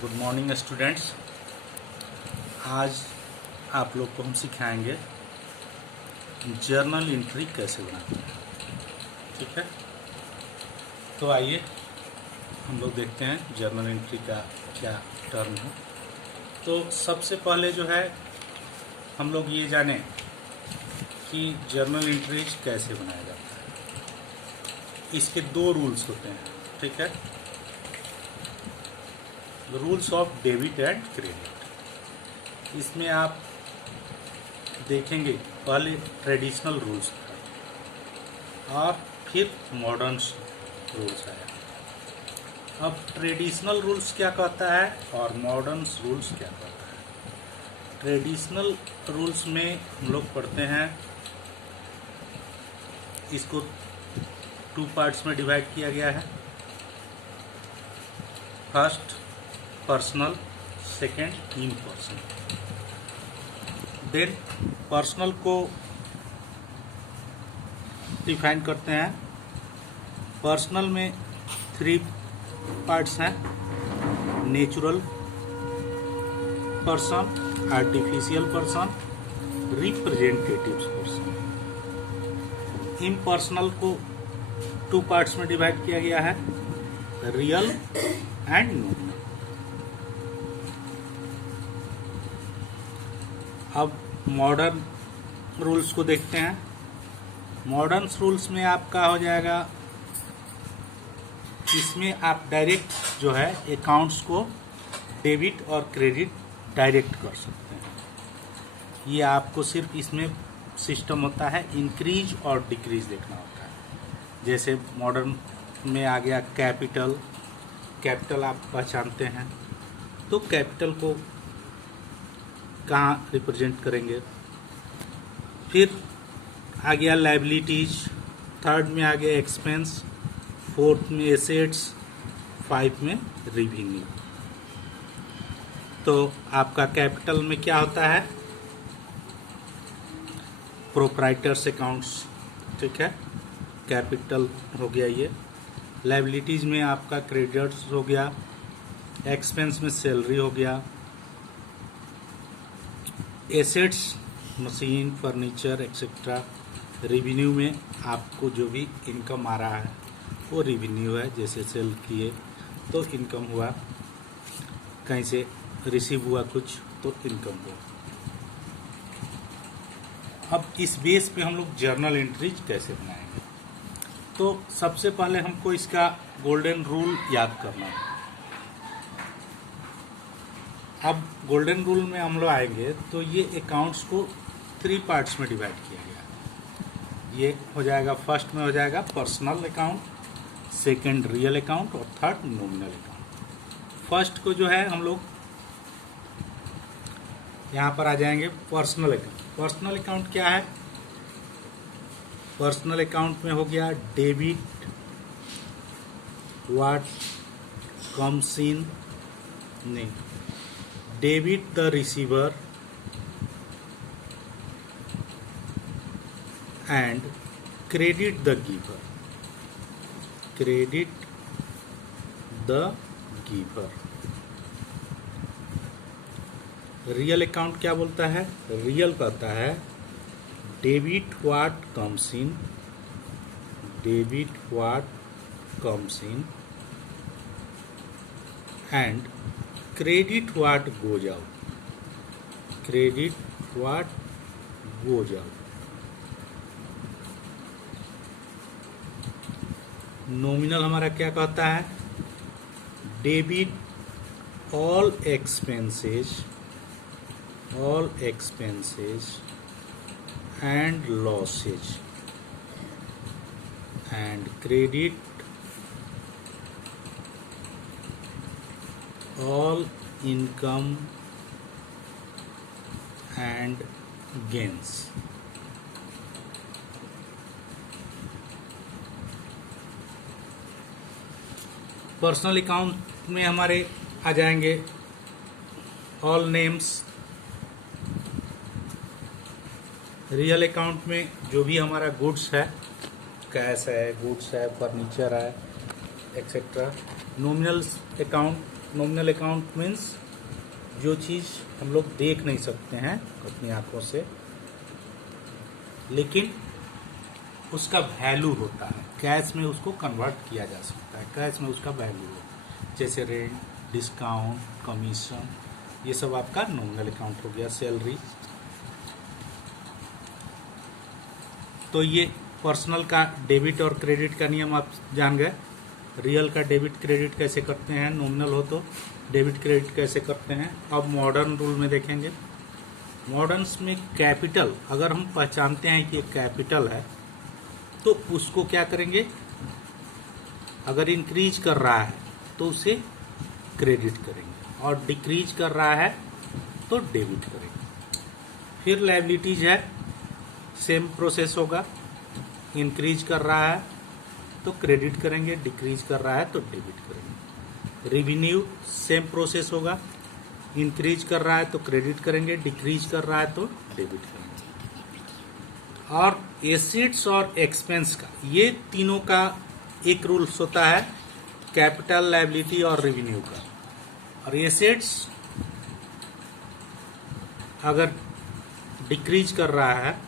Good morning students. आज आप लोग को हम सिखाएंगे जर्नल एंट्री कैसे बनाते हैं। ठीक है, तो आइए हम लोग देखते हैं जर्नल एंट्री का क्या टर्म है। तो सबसे पहले जो है हम लोग ये जाने कि जर्नल एंट्रीज कैसे बनाया जाता है। इसके दो रूल्स होते हैं। ठीक है, rules of debit and credit. इसमें आप देखेंगे पहले ट्रेडिशनल रूल्स था और फिर मॉडर्न रूल्स आया। अब ट्रेडिशनल रूल्स क्या कहता है और मॉडर्न रूल्स क्या कहता है। ट्रेडिशनल रूल्स में हम लोग पढ़ते हैं, इसको 2 पार्ट्स में डिवाइड किया गया है। First personal, second impersonal. Then personal को डिफाइन करते हैं। पर्सनल में 3 पार्ट्स हैं, natural person, artificial person, representative person. Impersonal को 2 पार्ट्स में डिवाइड किया गया है, रियल एंड नॉमिनल। अब मॉडर्न रूल्स को देखते हैं। मॉडर्न रूल्स में आपका हो जाएगा, इसमें आप डायरेक्ट जो है अकाउंट्स को डेबिट और क्रेडिट डायरेक्ट कर सकते हैं। ये आपको सिर्फ इसमें सिस्टम होता है इंक्रीज और डिक्रीज देखना होता है। जैसे मॉडर्न में आ गया कैपिटल। कैपिटल आप पहचानते हैं, तो कैपिटल को कहाँ रिप्रेजेंट करेंगे। फिर आ गया लायबिलिटीज, थर्ड में आ गया एक्सपेंस, फोर्थ में एसेट्स, 5 में रेवेन्यू। तो आपका कैपिटल में क्या होता है, प्रोप्राइटर्स अकाउंट्स। ठीक है, कैपिटल हो गया ये। लायबिलिटीज में आपका क्रेडिटर्स हो गया, एक्सपेंस में सैलरी हो गया, assets machine, furniture etcetera. Revenue में आपको जो भी इनकम आ रहा है वो रेवेन्यू है। जैसे सेल किए तो इनकम हुआ, कहीं से रिसीव हुआ कुछ तो इनकम हुआ। अब इस बेस पे हम लोग जर्नल एंट्रीज कैसे बनाएंगे। तो सबसे पहले हमको इसका गोल्डन रूल याद करना है। अब गोल्डन रूल में हम लोग आएंगे तो ये अकाउंट्स को 3 पार्ट्स में डिवाइड किया गया। ये हो जाएगा, फर्स्ट में हो जाएगा personal account, second real account और थर्ड नॉमिनल अकाउंट। फर्स्ट को जो है हम लोग यहाँ पर आ जाएंगे पर्सनल अकाउंट। पर्सनल अकाउंट क्या है, पर्सनल अकाउंट में हो गया डेबिट व्हाट कम्स इन, नहीं, debit the receiver and credit the giver. Credit the giver. Real account क्या बोलता है, रियल कहता है debit what comes in, debit what comes in and credit what goes out, credit what goes out. Nominal हमारा क्या कहता है, debit all expenses, all expenses and losses and credit all income and gains। Personal account में हमारे आ जाएंगे all names. Real account में जो भी हमारा गुड्स है, कैश है, गुड्स है, फर्नीचर है, एक्सेट्रा। नॉमिनल अकाउंट मीन्स जो चीज़ हम लोग देख नहीं सकते हैं अपनी आंखों से, लेकिन उसका वैल्यू होता है, कैश में उसको कन्वर्ट किया जा सकता है, कैश में उसका वैल्यू हो, जैसे रेंट, डिस्काउंट, कमीशन, ये सब आपका नॉमिनल अकाउंट हो गया। सैलरी। तो ये पर्सनल का डेबिट और क्रेडिट का नियम आप जान गए। रियल का डेबिट क्रेडिट कैसे करते हैं, नॉमिनल हो तो डेबिट क्रेडिट कैसे करते हैं। अब मॉडर्न रूल में देखेंगे। मॉडर्न्स में कैपिटल अगर हम पहचानते हैं कि ये कैपिटल है तो उसको क्या करेंगे, अगर इंक्रीज कर रहा है तो उसे क्रेडिट करेंगे और डिक्रीज कर रहा है तो डेबिट करेंगे। फिर लायबिलिटीज है, सेम प्रोसेस होगा, इंक्रीज कर रहा है तो क्रेडिट करेंगे, डिक्रीज कर रहा है तो डेबिट करेंगे। रेवेन्यू सेम प्रोसेस होगा, इंक्रीज कर रहा है तो क्रेडिट करेंगे, डिक्रीज कर रहा है तो डेबिट करेंगे। और एसेट्स और एक्सपेंस का, ये तीनों का एक रूल्स होता है, कैपिटल, लायबिलिटी और रेवेन्यू का। और एसेट्स अगर डिक्रीज कर रहा है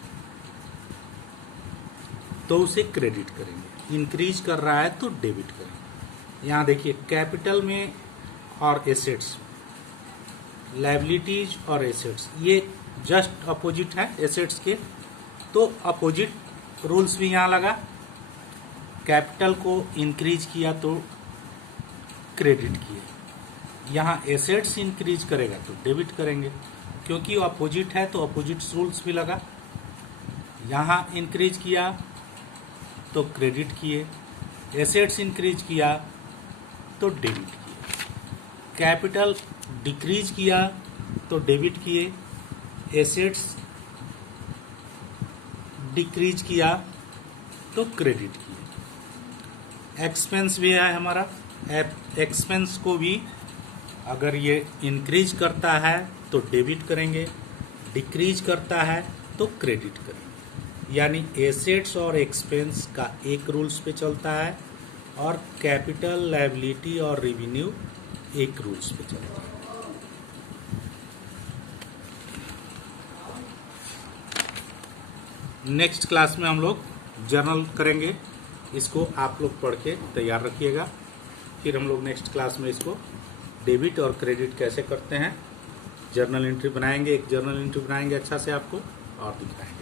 तो उसे क्रेडिट करेंगे, इंक्रीज कर रहा है तो डेबिट करेंगे। यहाँ देखिए कैपिटल में और एसेट्स, लायबिलिटीज और एसेट्स, ये जस्ट अपोजिट है एसेट्स के, तो अपोजिट रूल्स भी यहाँ लगा। कैपिटल को इंक्रीज किया तो क्रेडिट किए, यहाँ एसेट्स इंक्रीज करेगा तो डेबिट करेंगे, क्योंकि अपोजिट है तो अपोजिट रूल्स भी लगा। यहाँ इंक्रीज किया तो क्रेडिट किए, एसेट्स इंक्रीज किया तो डेबिट किए। कैपिटल डिक्रीज किया तो डेबिट किए, एसेट्स डिक्रीज किया तो क्रेडिट किए। एक्सपेंस भी है हमारा, एक्सपेंस को भी अगर ये इंक्रीज करता है तो डेबिट करेंगे, डिक्रीज करता है तो क्रेडिट करेंगे। यानी एसेट्स और एक्सपेंस का एक रूल्स पे चलता है और कैपिटल, लायबिलिटी और रेवेन्यू एक रूल्स पे चलता है। नेक्स्ट क्लास में हम लोग जर्नल करेंगे, इसको आप लोग पढ़ के तैयार रखिएगा। फिर हम लोग नेक्स्ट क्लास में इसको डेबिट और क्रेडिट कैसे करते हैं जर्नल एंट्री बनाएंगे, एक जर्नल एंट्री बनाएंगे अच्छा से आपको और दिखाएंगे।